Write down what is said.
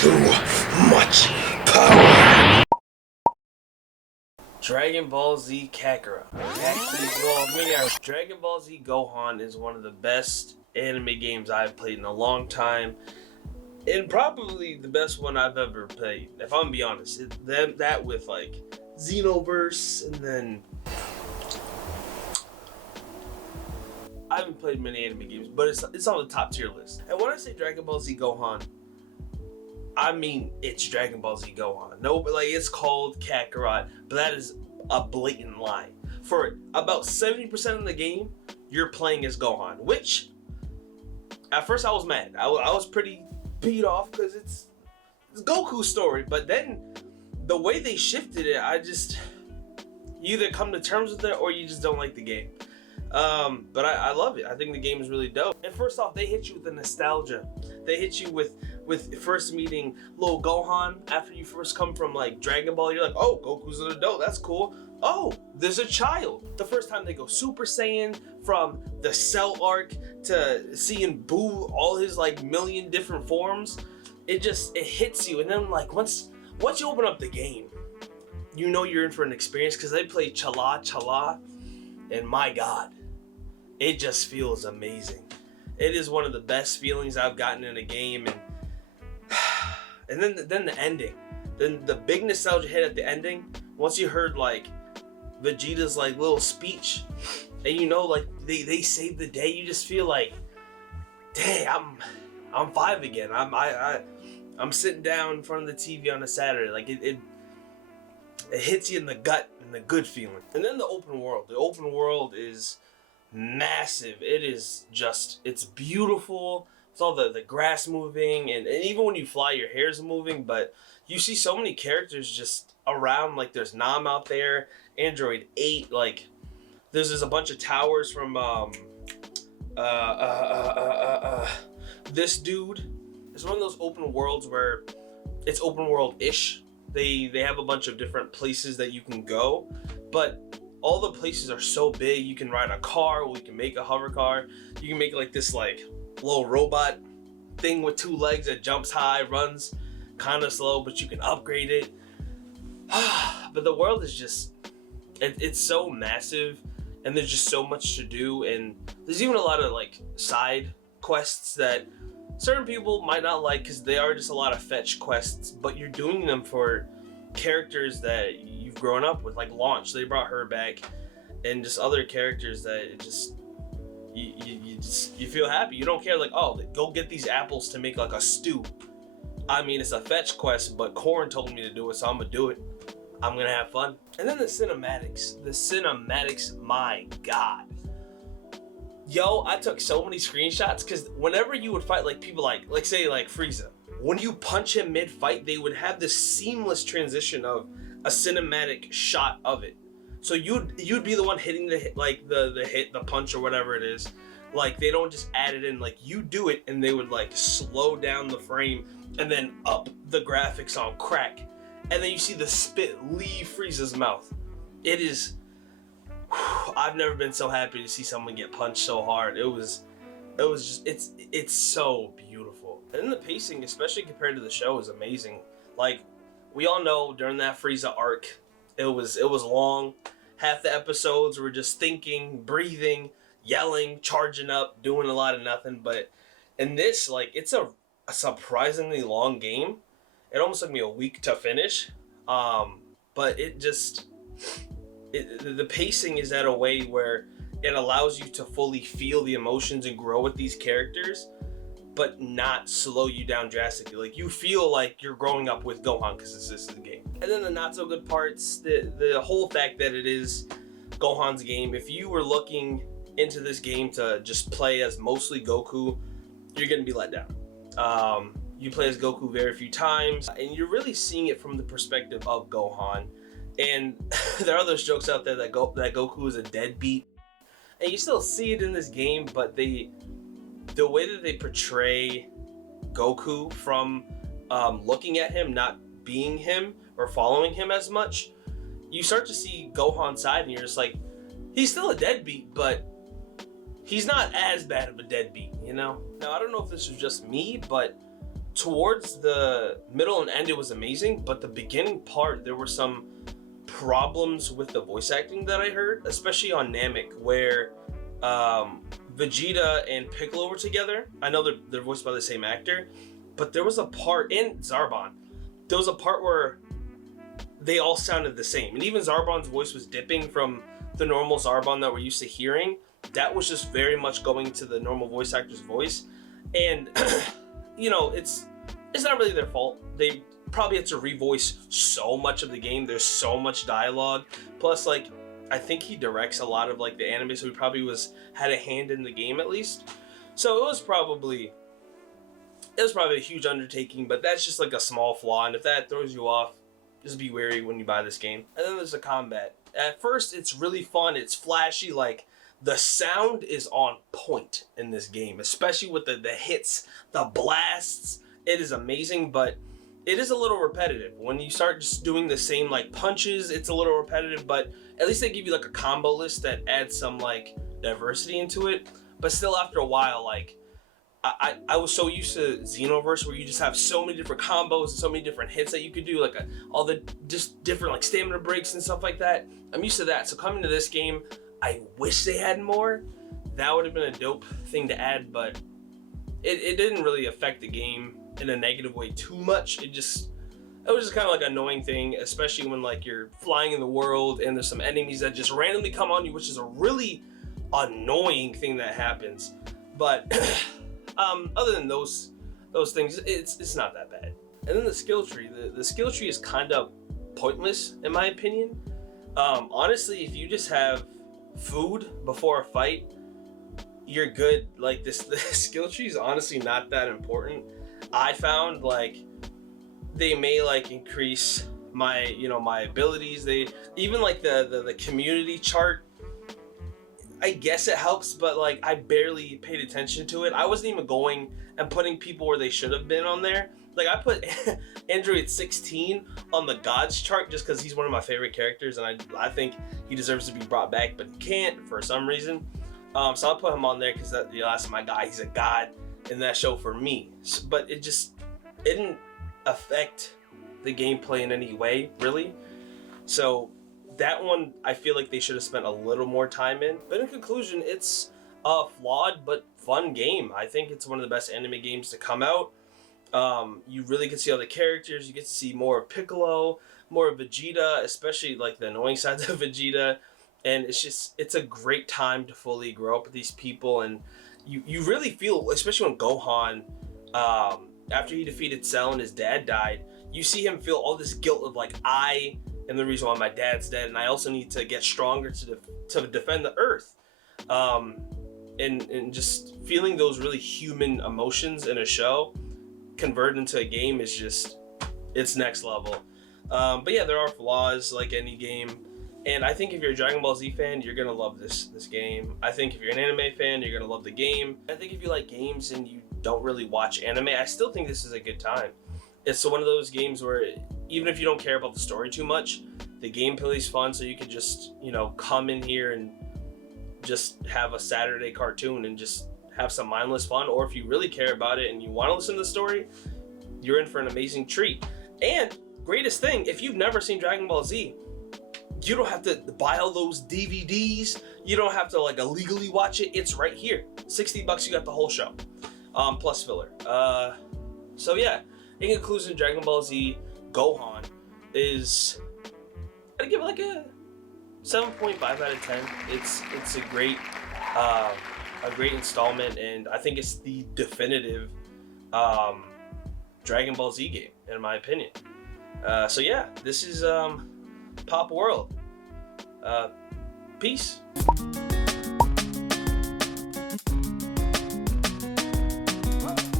Too much power. Dragon Ball Z Kakarot. Actually, well, maybe Dragon Ball Z Gohan is one of the best anime games I've played in a long time, and probably the best one I've ever played. If I'm gonna be honest, that with like Xenoverse, and then I haven't played many anime games, but it's on the top tier list. And when I say Dragon Ball Z Gohan, I mean it's Dragon Ball Z Gohan. No, but like it's called Kakarot, but that is a blatant lie. For about 70% of the game, you're playing as Gohan, which at first I was mad. I was pretty beat off because it's Goku's story, but then the way they shifted it, you either come to terms with it or you just don't like the game. But I love it. I think the game is really dope. And first off, they hit you with the nostalgia. They hit you with first meeting little Gohan after you first come from like Dragon Ball. You're like, oh, Goku's an adult. That's cool. Oh, there's a child. The first time they go Super Saiyan, from the Cell arc to seeing Boo, all his like million different forms, it hits you. And then like once you open up the game, you know you're in for an experience because they play Chala, and my God, it just feels amazing. It is one of the best feelings I've gotten in a game, and then the ending, then the big nostalgia hit at the ending. Once you heard like Vegeta's like little speech, and you know like they saved the day, you just feel like, dang, I'm 5 again. I'm sitting down in front of the TV on a Saturday. Like it hits you in the gut, and the good feeling. And then the open world. The open world is massive. It's beautiful. It's all the grass moving, and even when you fly, your hair's moving, but you see so many characters just around. Like there's Nam out there, Android 8, like there's a bunch of towers from this dude. It's one of those open worlds where it's open world-ish. They have a bunch of different places that you can go, but all the places are so big. You can ride a car, or you can make a hover car. You can make like this like little robot thing with 2 legs that jumps high, runs kind of slow, but you can upgrade it. But the world is just, it's so massive, and there's just so much to do, and there's even a lot of like side quests that certain people might not like because they are just a lot of fetch quests, but you're doing them for characters that you've grown up with, like Launch. They brought her back, and just other characters that you feel happy. You don't care like, oh, go get these apples to make like a stew. I mean, it's a fetch quest, but Korn told me to do it, so I'm gonna do it. I'm gonna have fun. And then the cinematics, my God. Yo, I took so many screenshots because whenever you would fight like people like say like Frieza, when you punch him mid-fight, they would have this seamless transition of a cinematic shot of it. So you'd be the one hitting the hit, the punch or whatever it is. Like they don't just add it in, like you do it, and they would like slow down the frame and then up the graphics on crack. And then you see the spit leave Frieza's mouth. It is, I've never been so happy to see someone get punched so hard. It was just, it's so beautiful. And the pacing, especially compared to the show, is amazing. Like, we all know during that Frieza arc, it was long. Half the episodes were just thinking, breathing, yelling, charging up, doing a lot of nothing. But in this, like, it's a surprisingly long game. It almost took me a week to finish. But the pacing is at a way where it allows you to fully feel the emotions and grow with these characters, but not slow you down drastically. Like you feel like you're growing up with Gohan because this is the game. And then the not so good parts, the whole fact that it is Gohan's game. If you were looking into this game to just play as mostly Goku, you're gonna be let down. You play as Goku very few times, and you're really seeing it from the perspective of Gohan. And there are those jokes out there that Goku is a deadbeat, and you still see it in this game, but the way that they portray Goku from looking at him, not being him or following him as much, you start to see Gohan's side, and you're just like, he's still a deadbeat, but he's not as bad of a deadbeat, you know? Now, I don't know if this was just me, but towards the middle and end, it was amazing, but the beginning part, there were some problems with the voice acting that I heard, especially on Namek, where Vegeta and Piccolo were together. I know they're voiced by the same actor, but there was a part in Zarbon. There was a part where they all sounded the same, and even Zarbon's voice was dipping from the normal Zarbon that we're used to hearing. That was just very much going to the normal voice actor's voice, and you know, it's not really their fault. They probably had to revoice so much of the game. There's so much dialogue. Plus, like, I think he directs a lot of like the anime, so he probably had a hand in the game at least. So it was probably a huge undertaking, but that's just like a small flaw. And if that throws you off, just be wary when you buy this game. And then there's the combat. At first, it's really fun. It's flashy. Like, the sound is on point in this game, especially with the hits, the blasts. It is amazing, but it is a little repetitive. When you start just doing the same like punches, it's a little repetitive, but at least they give you like a combo list that adds some like diversity into it. But still, after a while, like, I was so used to Xenoverse, where you just have so many different combos and so many different hits that you could do, like all the just different like stamina breaks and stuff like that. I'm used to that. So coming to this game, I wish they had more. That would have been a dope thing to add, but it didn't really affect the game in a negative way too much. It was just kind of like an annoying thing, especially when like you're flying in the world and there's some enemies that just randomly come on you, which is a really annoying thing that happens. But other than those things, it's not that bad. And then the skill tree. The skill tree is kind of pointless in my opinion. Honestly, if you just have food before a fight, you're good. Like, the skill tree is honestly not that important. I found like they may like increase my my abilities. They even like the community chart, I guess it helps, but like I barely paid attention to it. I wasn't even going and putting people where they should have been on there. Like, I put Android 16 on the gods chart just because he's one of my favorite characters, and I think he deserves to be brought back, but he can't for some reason. So I'll put him on there because that's my guy. He's a god in that show for me. But it didn't affect the gameplay in any way, really. So that one, I feel like they should have spent a little more time in. But in conclusion, it's a flawed but fun game. I think it's one of the best anime games to come out. You really get to see all the characters. You get to see more of Piccolo, more of Vegeta, especially like the annoying sides of Vegeta. And it's a great time to fully grow up with these people. And you really feel, especially when Gohan, after he defeated Cell and his dad died, you see him feel all this guilt of like, I am the reason why my dad's dead, and I also need to get stronger to defend the Earth. And just feeling those really human emotions in a show converted into a game is it's next level. But yeah, there are flaws like any game. And I think if you're a Dragon Ball Z fan, you're gonna love this game. I think if you're an anime fan, you're gonna love the game. I think if you like games and you don't really watch anime, I still think this is a good time. It's one of those games where even if you don't care about the story too much, the gameplay is fun, so you can just, come in here and just have a Saturday cartoon and just have some mindless fun. Or if you really care about it and you want to listen to the story, you're in for an amazing treat. And greatest thing, if you've never seen Dragon Ball Z, you don't have to buy all those DVDs. You don't have to like illegally watch it. It's right here. $60, you got the whole show, plus filler. So yeah, in conclusion, Dragon Ball Z Gohan is, I'd give it like a 7.5 out of 10. It's a great installment, and I think it's the definitive Dragon Ball Z game in my opinion. So yeah, this is Pop World. Peace.